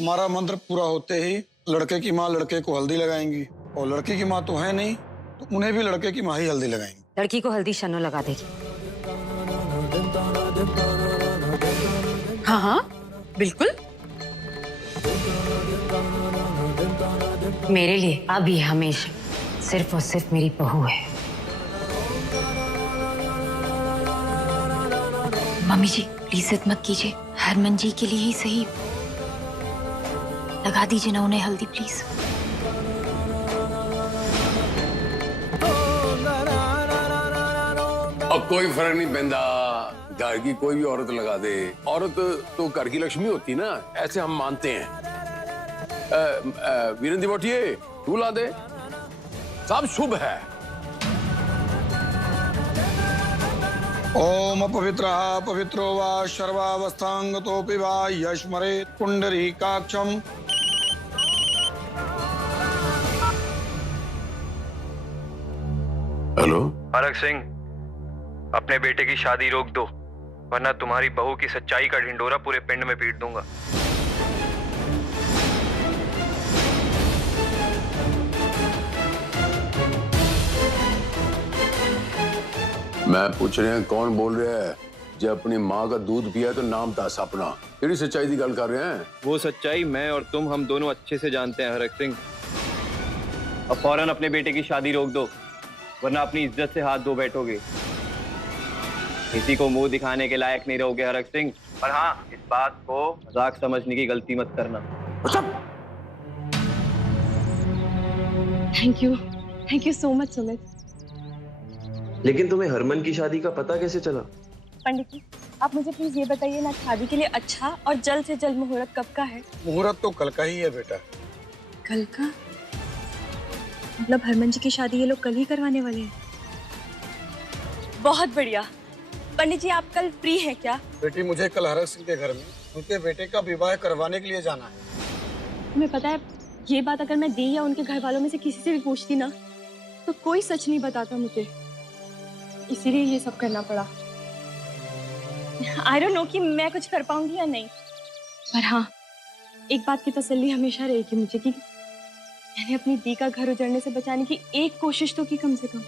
हमारा मंत्र पूरा होते ही लड़के की माँ लड़के को हल्दी लगाएंगी, और लड़की की माँ तो है नहीं, तो उन्हें भी लड़के की माँ ही हल्दी लगाएंगी। लड़की को हल्दी शन्नो लगा देगी। हाँ हाँ बिल्कुल। मेरे लिए अभी हमेशा सिर्फ और सिर्फ मेरी बहू है। मम्मी जी प्लीज जिद मत कीजिए, हरमन जी के लिए ही सही लगा दीजिए ना उन्हें हल्दी प्लीज। अब कोई फर्क नहीं पैंदा, घर की कोई भी औरत लगा दे। औरत तो घर की लक्ष्मी होती ना, ऐसे हम मानते हैं। वीरेंद्र बोटिए तू ला दे, सब शुभ है। ओम पवित्रः पवित्रो वा सर्वावस्थांगतोऽपि वा यस्मरेत् पुंडरीकाक्षं। हेलो हरक सिंह, अपने बेटे की शादी रोक दो, वरना तुम्हारी बहू की सच्चाई का ढिंडोरा पूरे पिंड में पीट दूंगा। मैं पूछ रहे हैं कौन बोल रहा है? जब अपनी माँ का दूध पिया तो नाम दस अपना, तेरी सच्चाई की गल कर रहे हैं। वो सच्चाई मैं और तुम हम दोनों अच्छे से जानते हैं हरक सिंह। अब फौरन अपने बेटे की शादी रोक दो, वरना अपनी इज्जत से हाथ धो बैठोगे। किसी को मुंह दिखाने के लायक नहीं रहोगे हरक सिंह। और हाँ, इस बात को मजाक समझने की गलती मत करना। Thank you so much Sumit. लेकिन तुम्हें हरमन की शादी का पता कैसे चला? पंडित जी, आप मुझे प्लीज ये बताइए ना, शादी के लिए अच्छा और जल्द से जल्द मुहूर्त कब का है? मुहूर्त तो कल का ही है बेटा। कल का? मतलब हरमन जी की शादी ये लोग कल ही करवाने वाले हैं? बहुत बढ़िया। पंडित जी आप कल फ्री हैं क्या? बेटी मुझे कल हरक सिंह के घर में उनके बेटे का विवाह करवाने के लिए जाना है। तुम्हें पता है, ये बात अगर मैं दी या उनके घर वालों में से किसी से भी पूछती ना, तो कोई सच नहीं बताता मुझे, इसीलिए ये सब करना पड़ा। आई डोंट नो कि मैं कुछ कर पाऊंगी या नहीं, पर हाँ एक बात की तसल्ली हमेशा रहेगी मुझे कि मैंने अपनी दी का घर उजड़ने से बचाने की एक कोशिश तो की कम से कम।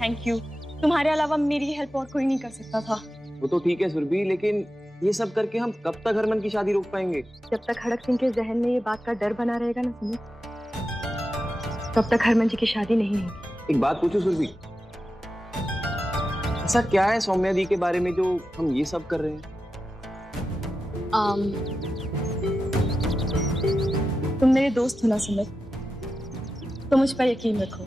थैंक यू, तुम्हारे अलावा मेरी हेल्प और कोई नहीं कर सकता था। वो तो ठीक है सुरभि, लेकिन ये सब करके हम कब तक हरमन की शादी रोक पाएंगे? जब तक हड़क सिंह के जहन में ये बात का डर बना रहेगा ना सुमित, तब तक हरमन जी की शादी नहीं होगी। एक बात पूछो सुरभि, ऐसा क्या है सौम्या दी के बारे में जो हम ये सब कर रहे हैं? तुम मेरे दोस्त हो ना सुमित, तो मुझ पर यकीन रखो।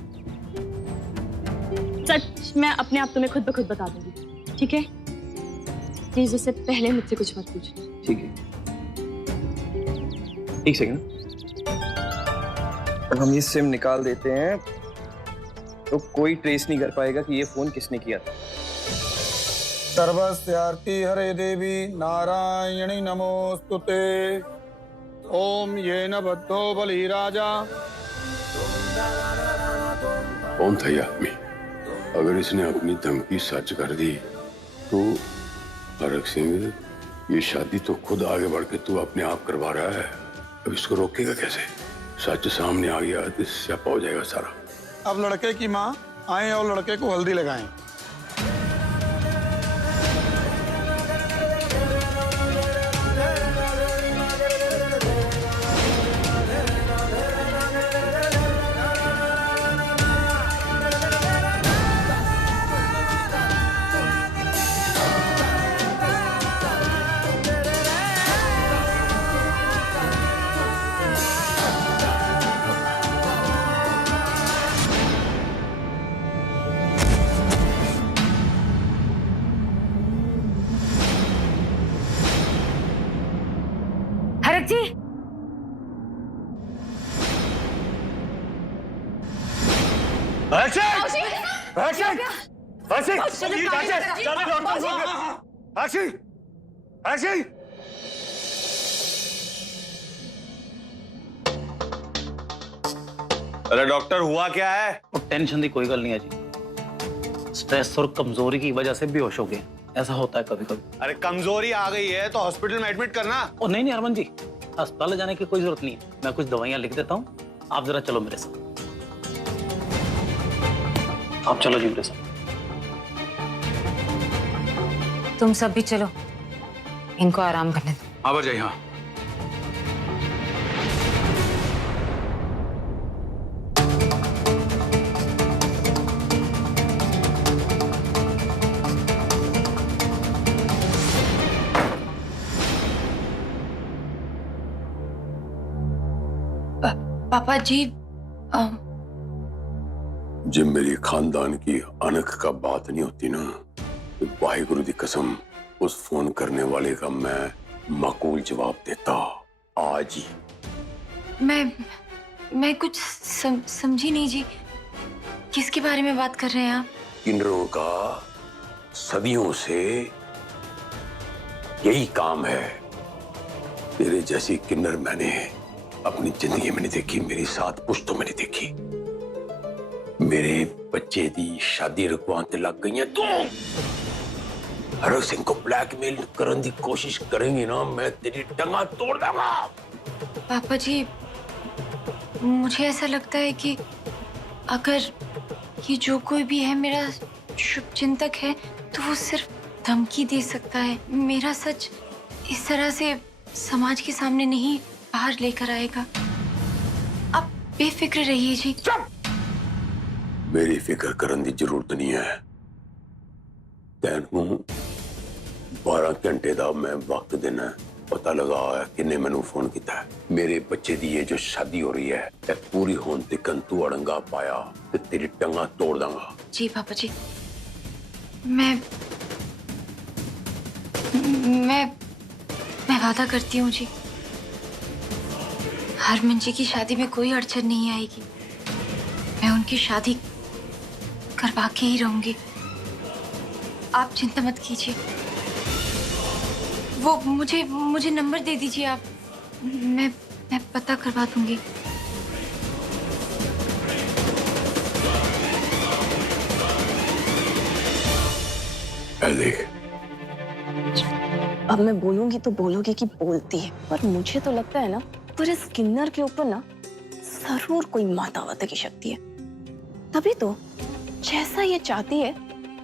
सच मैं अपने आप तुम्हें खुद ब खुद बता दूंगी, ठीक है? प्लीज उससे पहले मुझसे कुछ मत पूछना। ठीक है, एक सेकंड। अब हम ये सिम निकाल देते हैं तो कोई ट्रेस नहीं कर पाएगा कि ये फोन किसने किया था। सर्वस्यार्ति हरे देवी नारायणी नमोस्तुते। ओम येन बद्धो बलि राजा। कौन था ये आदमी? अगर इसने अपनी धमकी सच कर दी तो हरक सिंह ये शादी तो खुद आगे बढ़ के तू अपने आप करवा रहा है, अब इसको रोकेगा कैसे? सच सामने आ गया तो स्यापा हो जाएगा सारा। अब लड़के की माँ आए और लड़के को हल्दी लगाएं। हरक जी, अरे डॉक्टर हुआ क्या है? टेंशन की कोई गल नहीं है जी, स्ट्रेस और कमजोरी की वजह से बेहोश हो गए, ऐसा होता है कभी कभी। अरे कमजोरी आ गई है तो हॉस्पिटल में एडमिट करना। और नहीं हरमन जी, अस्पताल जाने की कोई जरूरत नहीं है, मैं कुछ दवाइयां लिख देता हूँ, आप जरा चलो मेरे साथ। आप चलो जी मेरे साथ। तुम सब भी चलो, इनको आराम करने दो। आवा जाइए। हाँ, पापा जी जब मेरी खानदान की अनक का बात नहीं होती ना, तो वाहिगुरु दी कसम उस फोन करने वाले का मैं माकूल जवाब देता आज ही। मैं कुछ समझी नहीं जी, किसके बारे में बात कर रहे हैं आप? किन्नरों का सदियों से यही काम है। तेरे जैसी किन्नर मैंने अपनी जिंदगी में नहीं देखी, मेरी 7 पुश्तों में नहीं देखी। मेरे बच्चे दी शादी रुकवान ते लग गई है। तू हरक सिंह को ब्लैकमेल करने की कोशिश करेंगी ना, मैं तेरी टंगा तोड़ दूंगा। पापा जी, मुझे ऐसा लगता है कि अगर ये जो कोई भी है मेरा शुभचिंतक है, तो वो सिर्फ धमकी दे सकता है। मेरा सच इस तरह से समाज के सामने नहीं बाहर लेकर आएगा। आप बेफिक्र रहिए जी। मेरी फिक्र करने की जरूरत नहीं है। तैनू 12 घंटे का मैं वक्त देना, पता लगा किन्ने मैनू फोन किया है। मेरे बच्चे की ये जो शादी हो रही है, पूरी होने तक तू अड़ंगा पाया तो तेरी टंगा तोड़ दूंगा। जी पापा जी, मैं वादा करती हूँ जी, हरमन जी की शादी में कोई अड़चन नहीं आएगी। मैं उनकी शादी करवा के ही रहूंगी, आप चिंता मत कीजिए। वो मुझे नंबर दे दीजिए आप, मैं पता करवा दूंगी। देख, अब मैं बोलूंगी तो बोलोगी कि बोलती है, पर मुझे तो लगता है ना, पर इस किन्नर के ऊपर ना जरूर कोई मातावता की शक्ति है। तभी तो जैसा ये चाहती है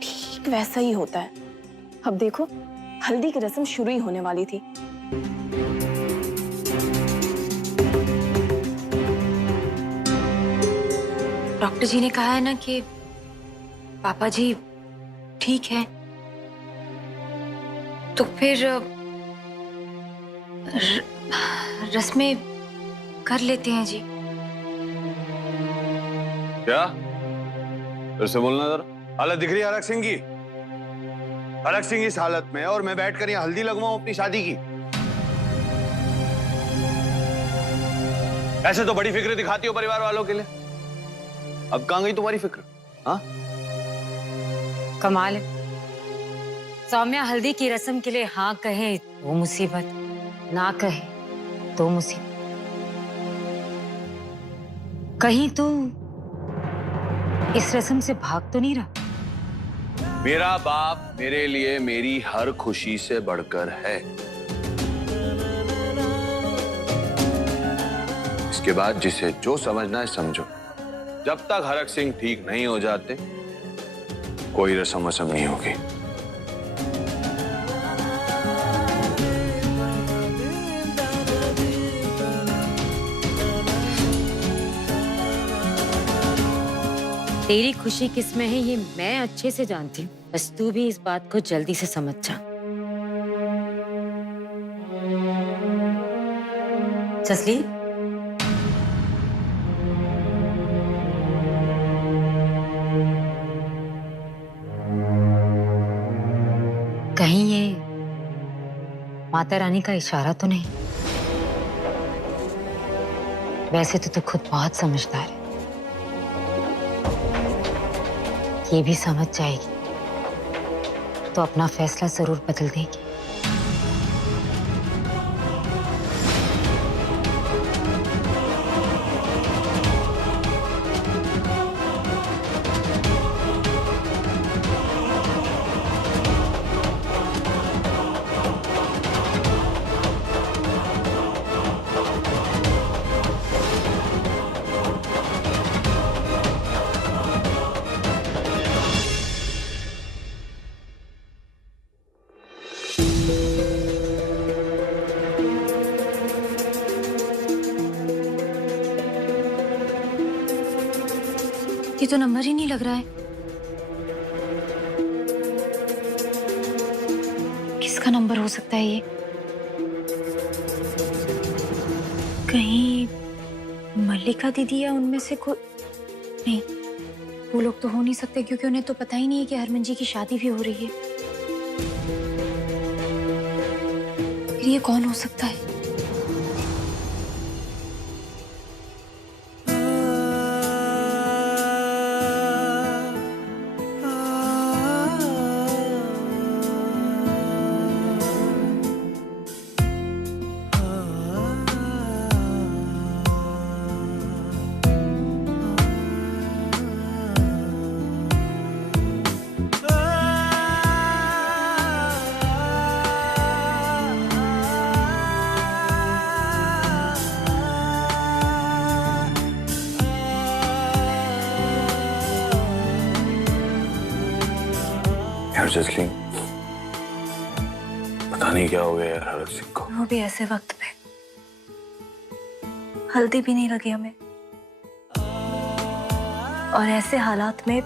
ठीक वैसा ही होता है। अब देखो, हल्दी की रस्म शुरू ही होने वाली थी। डॉक्टर जी ने कहा है ना कि पापा जी ठीक है, तो फिर रस्में कर लेते हैं जी। क्या? फिर से बोलना जरा। हालत दिख रही है हरक सिंह की? हरक सिंह इस हालत में और मैं बैठकर यहाँ हल्दी लगवाऊं अपनी शादी की? ऐसे तो बड़ी फिक्र दिखाती हो परिवार वालों के लिए, अब कहां गई तुम्हारी फिक्र? हाँ, कमाल है, सौम्या हल्दी की रस्म के लिए हाँ कहे तो मुसीबत, ना कहे तो मुसीबत। कहीं तू इस रस्म से भाग तो नहीं रहा? मेरा बाप मेरे लिए मेरी हर खुशी से बढ़कर है। इसके बाद जिसे जो समझना है समझो। जब तक हरक सिंह ठीक नहीं हो जाते, कोई रस्म वस्म नहीं होगी। तेरी खुशी किसमें है ये मैं अच्छे से जानती हूँ, बस तू भी इस बात को जल्दी से समझ जा। जसलीन, कहीं ये माता रानी का इशारा तो नहीं? वैसे तो तू खुद बहुत समझदार है, ये भी समझ जाएगी तो अपना फैसला जरूर बदल देगी। ये तो नंबर ही नहीं लग रहा है। किसका नंबर हो सकता है ये? कहीं मल्लिका दीदी या उनमें से कोई नहीं। वो लोग तो हो नहीं सकते क्योंकि उन्हें तो पता ही नहीं है कि हरमन जी की शादी भी हो रही है। फिर ये कौन हो सकता है? यार जसलीन, पता नहीं क्या हो गया यार हरक सिंह को। वो भी ऐसे वक्त पे। हल्दी भी नहीं लगी हमें, और ऐसे हालात में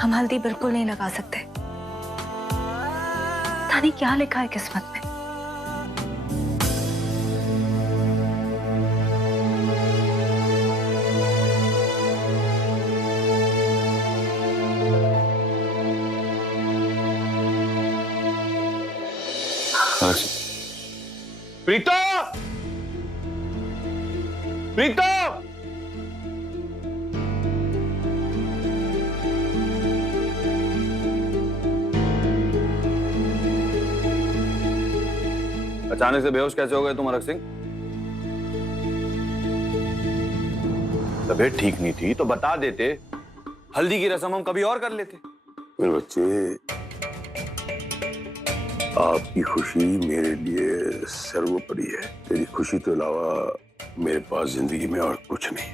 हम हल्दी बिल्कुल नहीं लगा सकते। पता नहीं क्या लिखा है किस्मत में। प्रीतो, प्रीतो, अचानक से बेहोश कैसे हो गए तुम हरक सिंह? तबीयत ठीक नहीं थी तो बता देते, हल्दी की रस्म हम कभी और कर लेते। मेरे बच्चे, आपकी खुशी मेरे लिए सर्वोपरि है। तेरी खुशी के अलावा मेरे पास जिंदगी में और कुछ नहीं।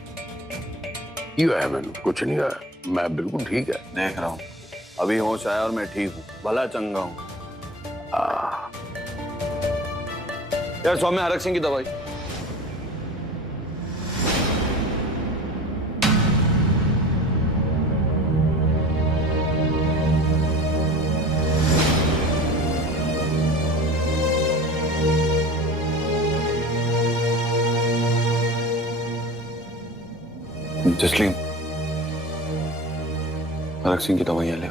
क्यों है? मैंने कुछ नहीं है, मैं बिल्कुल ठीक है। देख रहा हूँ, अभी होश आया और मैं ठीक हूँ, भला चंगा हूँ। यार सौम्या, हरक सिंह की दवाई। जसलीन, हरक सिंह की दवाइयां ले।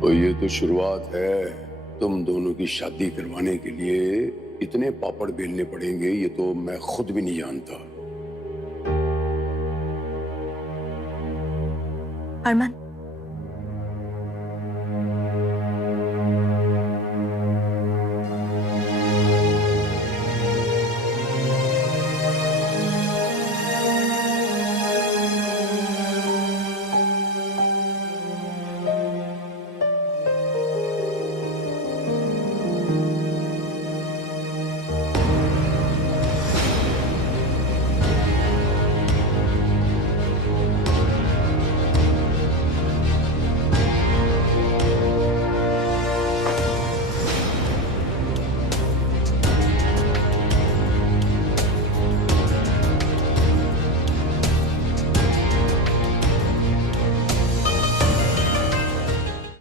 तो ये तो शुरुआत है। तुम दोनों की शादी करवाने के लिए इतने पापड़ बेलने पड़ेंगे, ये तो मैं खुद भी नहीं जानता। अरमान,